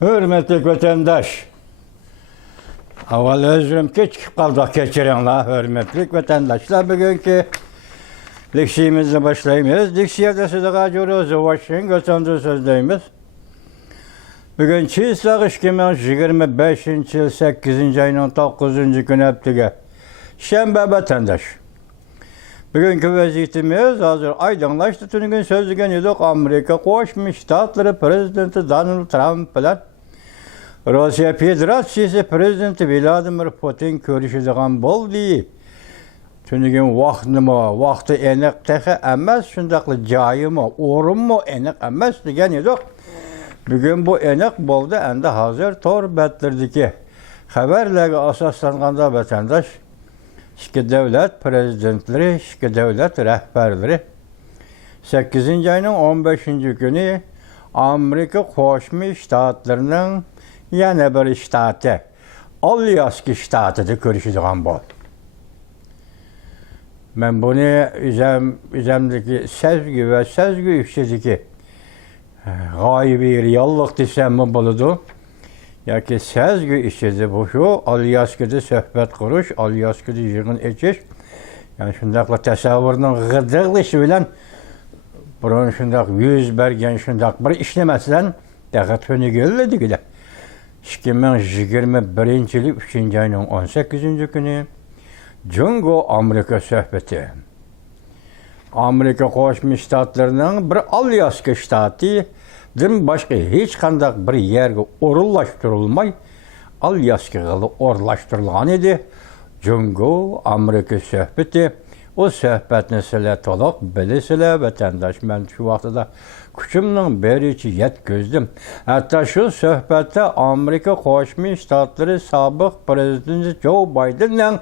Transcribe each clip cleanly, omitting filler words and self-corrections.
Hürmetli vatandaş, avval özüm keçip kaldık keçirenler, hürmetli vatandaşlar. Bugünkü leksiyimizi başlayımız. Leksiyada size gacıyoruz, başlayın, götündü sözdeyimiz. Bugün çiğsak 2025 yıl 8. ayının 9. günü heptige. Şembe vatandaş. Bugünkü vaziyetimiz hazır aydınlaştı. Tüm gün sözlügen yedik Amerika Koşmuş Ştatları Prezidenti Donald Trump bilen Rusya Federasyası Prezidenti Vladimir Putin görüşüdüğün bol deyip tüm gün vakti enek tehi emez, şundaklı cayı mı, orun mu enek emez degen yedik. Bugün bu enek boldu, ende hazır tor bettirdi ki haberlere asaslanğanda vatandaş İki devlet prezidentleri, iki devlet rehberleri 8. ayının 15. günü Amerika Koşmuş Ştatlarının yeni bir ştatı, Alyaska ştatı'da görüşüdüğün bol. Ben bunu üzemdeki sezgi ve sezgi işçideki gaybi reallık desem mi buludu? Ya ki sezgi işçidi bu şu, Alyaska'da söhbet kuruş, Alyaska'da yığın eçiş. Yani şundakla tesavvurunun gıdıqlışı bilen, bunun şundak yüz bergen şundak bir işlemesinden dağıt önü geldi gide. 2021 yılı 3. ayının 18. günü Jungo Amerika söhbeti. Amerika Koşmuş Ştatlarının bir Alyaska ştatı, başka hiç kandak bir yerge orullaştırılmay, Alyaska'lı orlaştırılan idi. Jungo Amerika söhbeti, o söhbetini sile tolak bilisile vatandaş. Ben şu vaxtada küçümden beri içi yet gözüm. Hatta şu söhbette Amerika Koşmuş Ştatları sabık prezidenti Joe Biden'le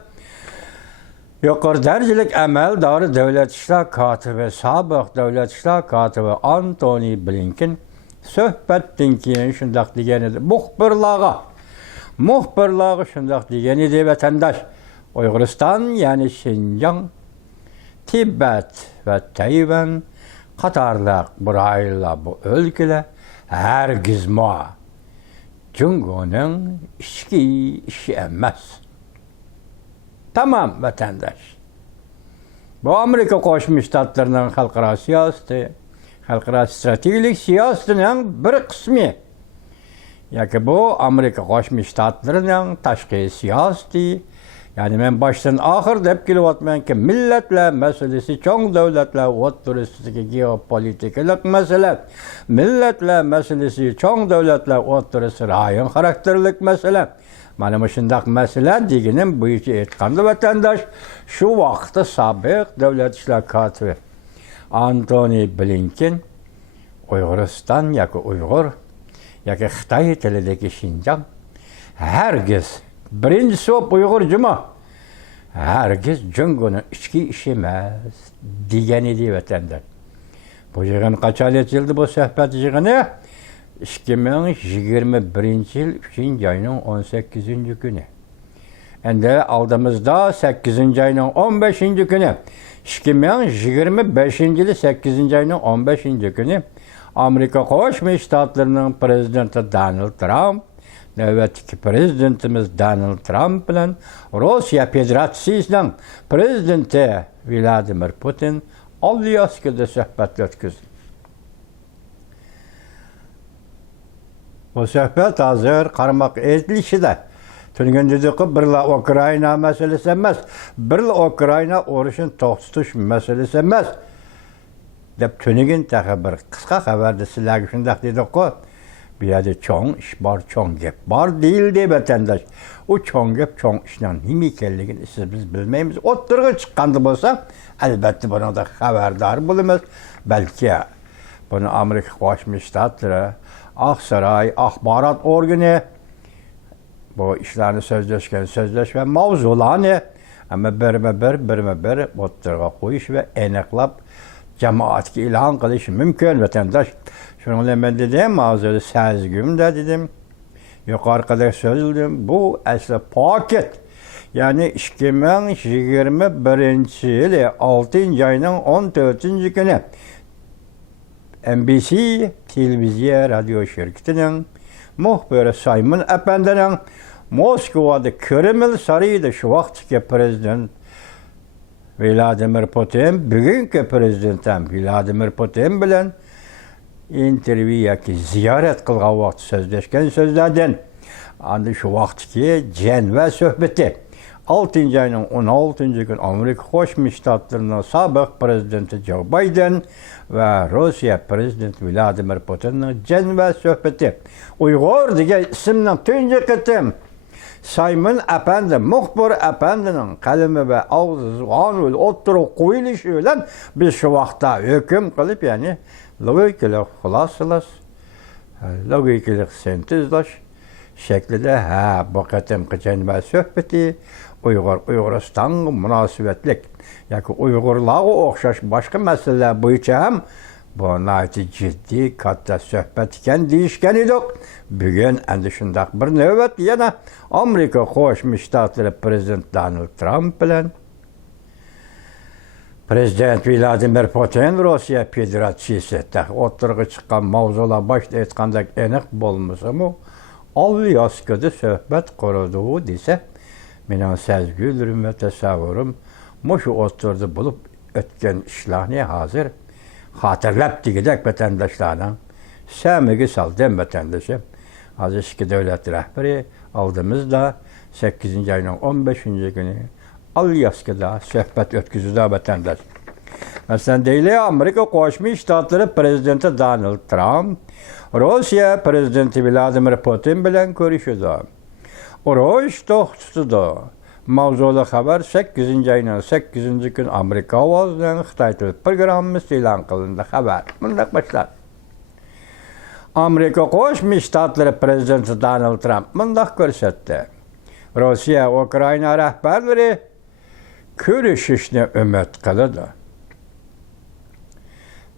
yukarı derecelik emeldarı devlet işler katibi, sabık devlet işler katibi Antony Blinken söhbettin ki şundak diyeni muhbirlağı şundak diyeni de vatandaş Uygurustan yani Şincan, Tibet ve Tayvan Katarlıq burayla bu ülkeler her gizma Jungo'nun işi emmez. Tamam vatandaş. Bu Amerika Koşmuş Ştatlarının halkara siyaseti, halkara stratejik siyasetinin bir kısmı. Ya ki bu Amerika Koşmuş Ştatlarının taşkı siyaseti, yani ben baştan ahırda hep gelip atmayan ki milletler meselesi, çoğun devletler oturusundaki geopolitikalik mesele, milletler meselesi, çoğun devletler oturusu rayon karakterlik mesele. Benim şundak mesele diyenim bu işi etkanlı vatandaş şu vakti sabık devlet işler katibi Antony Blinken Uygurustan yaki Uygur yaki Xitay tilideki Şincan herkes birincisi o Uygurcu mu? Herkes Jungo'nun içki işemez diyeni vatandaş. Bu yığın kaç aylık yıldı bu sohbet yığını? 2021 yıl 3. ayının 18. günü. Ende aldığımızda 8. ayının 15. günü. 2025 yılı 8. ayının 15. günü. Amerika Koşmuş Ştatlarının prezidenti Donald Trump, növbetdeki prezidentimiz Donald Trump ile Rusya Federasyası'nın prezidenti Vladimir Putin Alyaska'da söhbet ötküzdü. Bu söhbet hazır karmak edilişi de. Tüngün dedik ki birla Ukrayna meselesi emez. Birla Ukrayna oruçun toğutuş meselesi emez. Dep tüngün tehi bir kısa haberde silahı şundak dedik ki bir yerde çoğun iş var, çoğun gep var değil de vatandaş. O çoğun gep, çoğun işten himikelliğini siz biz bilmeyimiz. Oturga çıkandı bolsa elbette buna da haberdar bulunmaz. Belki bunu Amerika Koşmuş Ştatları Aksaray Ahbarat Organı bu işlerini sözleşme mavzularını ama bir oturga koyuş ve eneklap cemaatki ilan kılış mümkün vatandaş. Şununla ben dedim mavzuda sezgüm de dedim. Yukarı kadar sözledim. Bu aslı paket. Yani 2021 yılı 6. ayının 14. günü NBC televizyon radyo şirketinin muhbiri Simon Efendi'nin Moskova'da Kreml sarayıda şu vaxtki prezident Vladimir Putin, bugünkü prezidentim Vladimir Putin bilen intervyu yoki ziyorat qilgan vaqt so'zlashgan so'zlardan ana shu vaqtki jan va suhbati 6 ayning 16 gün Amerika Qo'shma Shtatlarining sobiq prezidenti Joe Biden va Rossiya prezidenti Vladimir Putinning jan va suhbati Uyg'ur degan ismning tunji qitim Simon Efendi, muhbir Efendi'nin kalemi ve ağzı anul oturup qo'yilishi bilan biz şu vaqtda hüküm qilib, yani logikalik xulosalar, logikalik sintezlash şeklinde bu qatimqi jan va suhbati Uyg'uristonga munosabatlik yoki Uyg'urlarga o'xshash boshqa masalalar bo'yicha ham bu ciddi katta sohbet ekan deyishgan edik. Bugün endi shundaq bir navbat yana Amerika Qo'shma Shtatlari prezidenti Donald Trump bilan prezident Vladimir Putin Rossiya Federatsiyasida o'tirg'i chiqqan mavzular boshida aytganda aniq bo'lmasa-mu, Alyaskada sohbat quradi desa, mening sezgilerim ve tasavvurim mushu o'tirdi bo'lib o'tgan ishlarni hozir hatırlap digidek vatandaşlardan samiga saldan vatandaşı az eski devlet rehberi aldığımızda 8. ayının 15. günü Alyaska'da sohbet ötküzüldü vatandaş. Mesela değil Amerika Qo'shma Shtatlari prezidenti Donald Trump Rossiya prezidenti Vladimir Putin bilan ko'rishdi. Urush to'xtatdi. Mavzuli xabar 8. ayının 8. gün Amerika ovozidan Xitoy til programmasi e'lon qilindi. Xabar bunday boshlar. Amerika Qo'shma Shtatlari prezidenti Donald Trump bunday ko'rsatdi. Rossiya Ukraina rahbarlari ko'rishishni umid qiladi.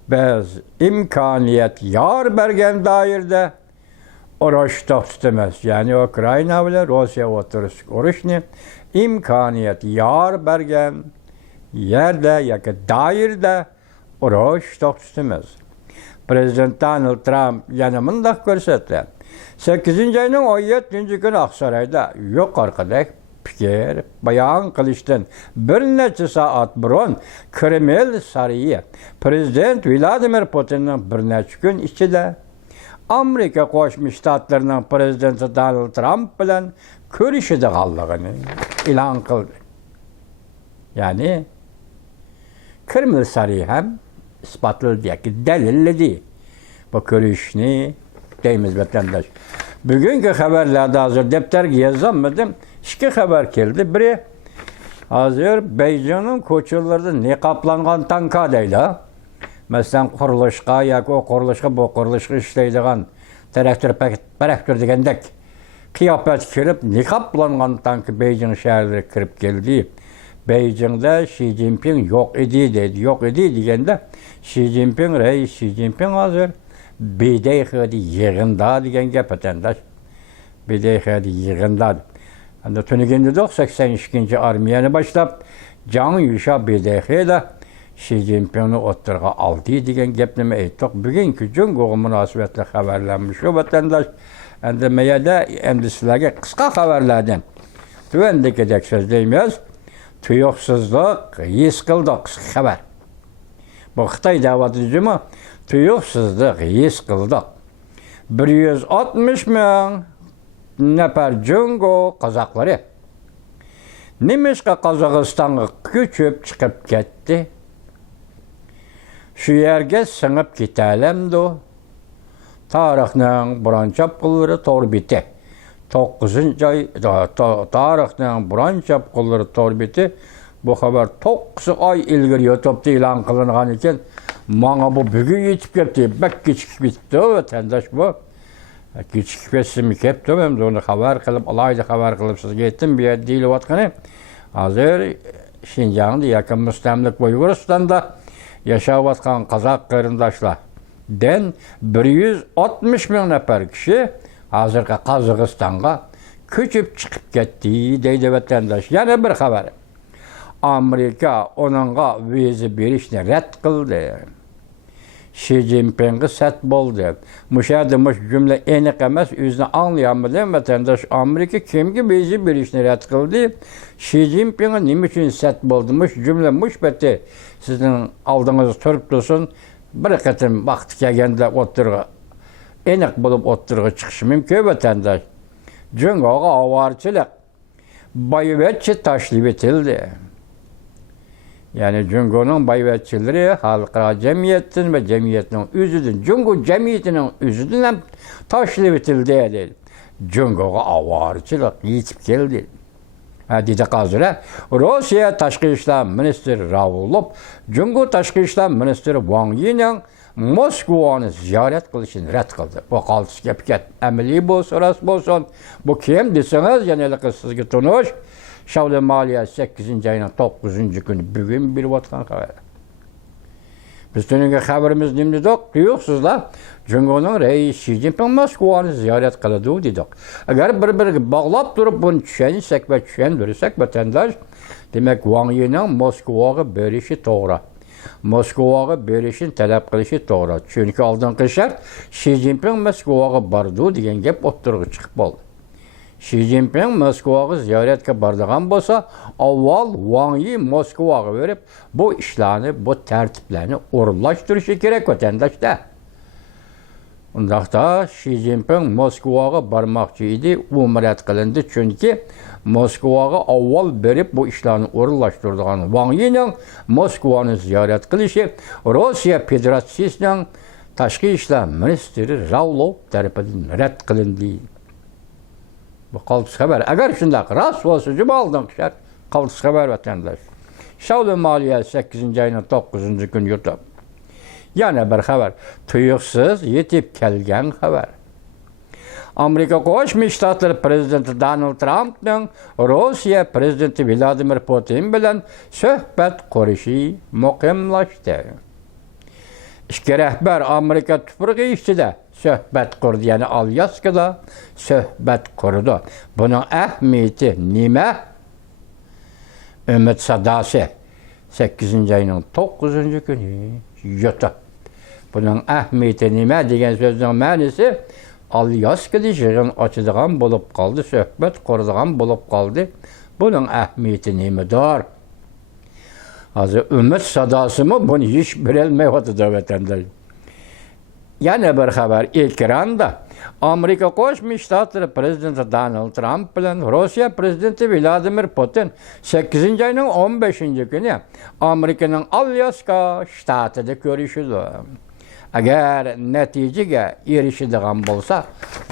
Biz imkoniyat yor bergan doirada urush to'xtatamiz. Ya'ni Ukraina bilan Rossiya urushni imkoniyat yor bergan yerda yoki doirada urush to'xtatamiz. Prezident Donald Trump yana bunday ko'rsatdi. 8. ayning 17. günü Aqsaroyda yuqoridagi fikr bayon qilishdan bir necha soat burun Kreml sarayi prezident Vladimir Putinning bir necha kun ichida Amerika Qo'shma Shtatlarining prezidenti Donald Trump bilan ko'rishadiganligini e'lon qildi. Ya'ni Kreml sarayi ham isbotladi yoki dalilladi bu ko'rishni deymiz vatandaş. Bugünkü haberlerde hazır defterge yazamadım. İki haber geldi. Biri hazır Beycan'ın koçullarda niqablangan tanka deydi. Mesela quruluşqa yoki o quruluşqa bu quruluşqa işleydigan traktör degandek qiyofat kirib niqablangan tanki Beycan shahrida kirib keldi. Beycan'da Xi Jinping yok idi dedi. Yok idi deganda Xi Jinping reis Xi Jinping hazır Bideyxedi yığında degan gap vatandaş. Bideyxedi yığında. Anda tünügendi 82. armiyani başlap Can Yuşa Bideyxedi Xi Jinpingni o'ttirg'a oldi degan gapni aytdik. Bugungi Jungo munosabatli xabarlanmış o vatandaş. Endi mayada endi sizlarga qisqa xabarlardan tuvandagidek so'zlaymiz. Tuyuqsizlik his qildik xabar. Bu Xitoy davlat hujumi tuyuqsizlik his qildik. 160 ming nafar Jungo qozoqlari Nimishqa Qozog'istonga ko'chib chiqib ketdi. Shu yerga singib ketalamdi. Tarixning birinchi torbiti 9-oy tarixning birinchi torbiti bu xabar 9 oy ilgari YouTube'da e'lon qilingan ekan. Menga bu bugun yetib ketdi. Bak kechikib ketdi vatandaş bu. Kechikib ketsin ketdi. Men buni xabar qilib, alayda xabar qilib sizga aytdim. Bu yerda deyilayotgani hozir Şinjan'da yakın mustamlik Uyg'uristonda yashayotgan qozoq qarindoshlar den 160 ming nafar kishi hozirgi Qozog'istonga ko'chib chiqib ketdi deydi vatandaş. Yana bir xabar. Amerika onunğa viza berishni rad qildi. Xi Jinping'e set boldu. Muşadımış cümle enik emas, özünü anlayamadığım vatandaş Amerika kimki bizi bir işini ret kıldı. Xi Jinping'e nime için set boldumuş cümle müşbeti sizin aldığınız törüp dursun. Bir kıtım vakti kelgende oturga enik bulup oturga çıkışı mümkün vatandaş. Cüngoga avarçılık bayvetçi taşlı bitildi. Yani Cungo'nun bayvetçileri halka cemiyetin ve cemiyetin üzüdün. Cungo cemiyetinin üzüdün hem taşlı bitildi dedi. Cungo'ga avarçılık yitip geldi. Dedi kazıra, Rusya Taşkı İşler Ministri Ravulov, Cungo Taşkı İşler Ministri Wang Yi'nin Moskova'nı ziyaret kılışını ret kıldı. Bu kaltısı kepket emeli bolsun, rast bolsun. Bu kim deseniz, yani sizge tunuş. Şavlı Maliye 8. ayının 9. günü bugün bir vatkan haber. Bizden haberimiz nimdi dok, duyuyorsunuzlar. Cungo'nun reis Xi Jinping Moskova'nı ziyaret kıldığı dedik. Eğer bir bağlap durup bunu düşünsek ve düşündürürsek vatandaş, demek Wang Yi'nin Moskova'ya berişi doğru. Moskova'ya berişin talep kılışı doğru. Çünkü aldığın şart Xi Jinping Moskova'ya bardı degan gap o'ttirg'i chiqib oldu. Xi Jinping Moskova'ya ziyaretga bardigan bo'lsa, avval Wang Yi Moskova'ya verip bu işlerini, bu tertiplerini o'rinlashtirishi kerak vatandaşlar. Undaqda Xi Jinping Moskova'ya barmoqchi edi, u rad qilindi chunki Moskova'ya avval berip bu işlerini o'rinlashtirgan Wang Yi'ning Moskova'ni ziyorat qilishi Rossiya Federatsiyasining Tashqi ishlar ministri Ravlov tarafidan rad qilindi. Bu qaltis xabar. Agar shundaq rost bo'lsa, jim oldin qishar qaltis xabar vatandaş. Şavlı Maliye 8. ayının 9. gün YouTube. Yana bir xabar. Tuyuqsiz yetib kelgan xabar. Amerika Qo'shma Shtatlar prezidenti Donald Trumpning Rossiya prezidenti Vladimir Putin bilan suhbat qurishi muqimlashdi. İki rahbar Amerika tuprog'i ichida suhbat qurdi, ya'ni Alyaskada suhbat qurdi. Buning ahamiyati nima? Umid sadasi 8. ayının 9. günü YouTube. Bunun ahamiyati nima degan so'zning ma'nosi Alyaskada yig'in ochadigan bo'lib qoldi, suhbat quradigan bo'lib qoldi. Buning ahamiyati nimadir? Hozir umid sadosimi buni hech bilolmayotdi vatandaş. Yana bir xabar ekranda. Amerika Qo'shma Shtatlar prezidenti Donald Trump bilan Rossiya prezidenti Vladimir Putin 8. ayının 15. günü Amerikaning Alyaska shtatida ko'rishdi. Agar natijaga erishadigan bo'lsa,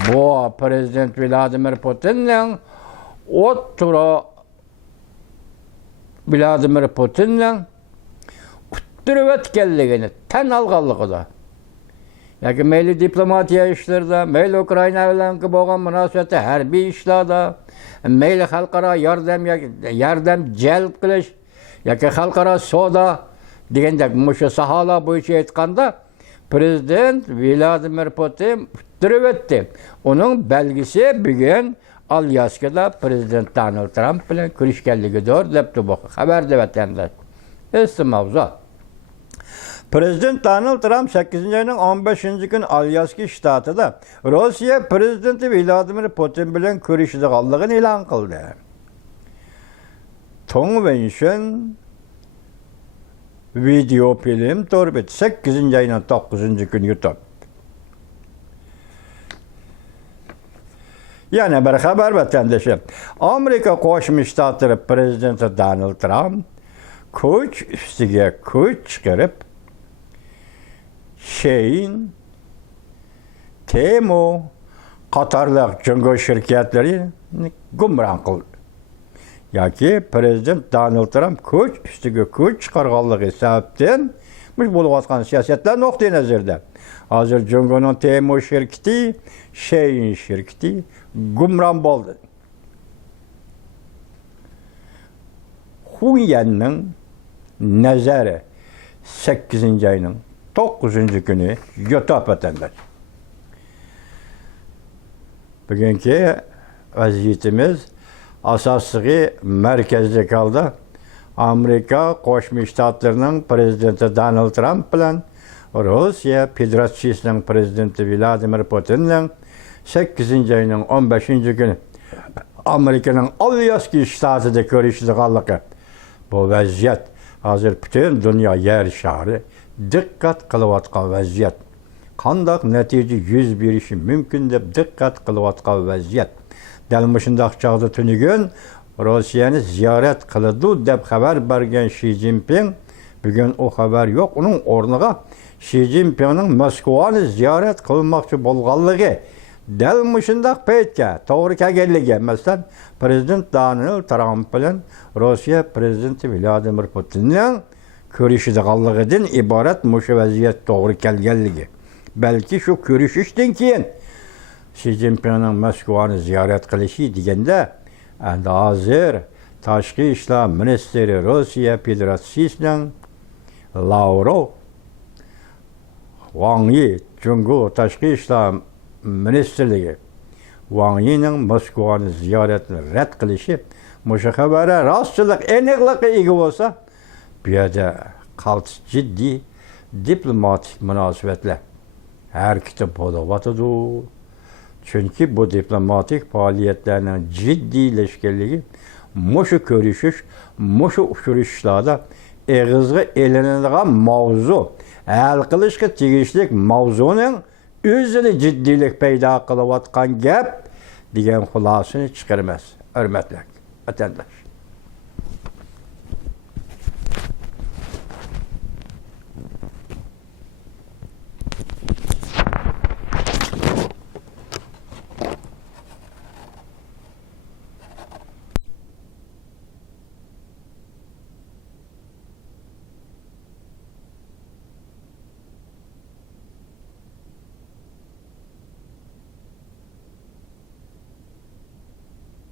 bu prezident Vladimir Putinning Vladimir Putinning kuttirib o'tganligini tan olganligida. Yoki mayli diplomatiya ishlarida, mayli Ukraina bilan bo'lgan munosabatda, harbiy ishlarda, mayli xalqaro yordam jalb qilish yoki xalqaro savdo degandek mushu sohalar bo'yicha aytganda prezident Vladimir Putin kuttirib o'tdi. Uning belgisi bugun Alyaskada prezident Donald Trump bilan ko'rishganligidir debdi bu xabarda vatandaş. Eski mavzu. Prezident Donald Trump 8. ayının 15. gün Alyaska shtatida Rossiya prezidenti Vladimir Putin bilan ko'rishadiganligini e'lon qildi. Convention video film to'rbet 8. ayının 9. gün YouTube. Yana bir xabar vatandaşı. Amerika Qo'shma Shtatlar prezidenti Donald Trump kuch ustiga kuch chiqarib Shein, Temu qatorliq Cungo shirkatlarini gumron qildi. Yoki prezident Donald Trump kuch ustiga kuch chiqarganligi sababdan mush bo'layotgan siyosatlar nuqtai nazarda. Hozir Cungoning Temu shirkati, Shein shirkati gumron bo'ldi. Hunyanning nazari 8. ayının 9. günü YouTube vatandaş. Bugünkü vaziyetimiz asosiy merkezde kaldı. Amerika Qo'shma Shtatlarning prezidenti Donald Trump bilan Rusya Federatsiyasining prezidenti Vladimir Putinning 8 ayning 15 günü Amerika'nın Alyaska shtatida ko'rishadiganligi. Bu vaziyat hozir butun dunyo yer shari diqqat qilayotgan vaziyat. Qandaq natija yuz berishi mumkin deb diqqat qilayotgan vaziyat. Dal mushundaq chog'da tunugun Rossiyani ziyorat qiladi deb xabar bergan Xi Jinping bugun o xabar yo'q. Uning o'rniga Xi Jinpingning Moskvani ziyorat qilmoqchi bo'lganligi dal mushundaq paytga to'g'ri kelganligi. Masalan, Prezident Donald Trump bilan Rossiya prezidenti Vladimir Putinning ko'rishadiganligidan iborat mushu vaziyat to'g'ri kelganligi. Balki shu ko'rishishdan keyin Xi Jinpingning Moskvani ziyorat qilishi deganda endi hozir Tashqi ishlar ministri Rossiya Federatsiyasining Lavrov Wang Yi Jungo Tashqi ishlar ministrligi Wang Yi'ning Moskvani ziyoratini rad qilishi mushu xabarga rostchilik aniqlikka ega bo'lsa, bu yerda qaltis jiddiy diplomatik munosabatlar harakati bo'layotadi. Chunki bu diplomatik faoliyatlarning jiddiylashganligi mushu ko'rishish, mushu uchrashishlarda eg'izga elinadigan mavzu, hal qilishga tegishli mavzuning o'zini jiddiylik paydo qilayotgan gap degan xulosani chiqarmas. Hurmatli vatandosh.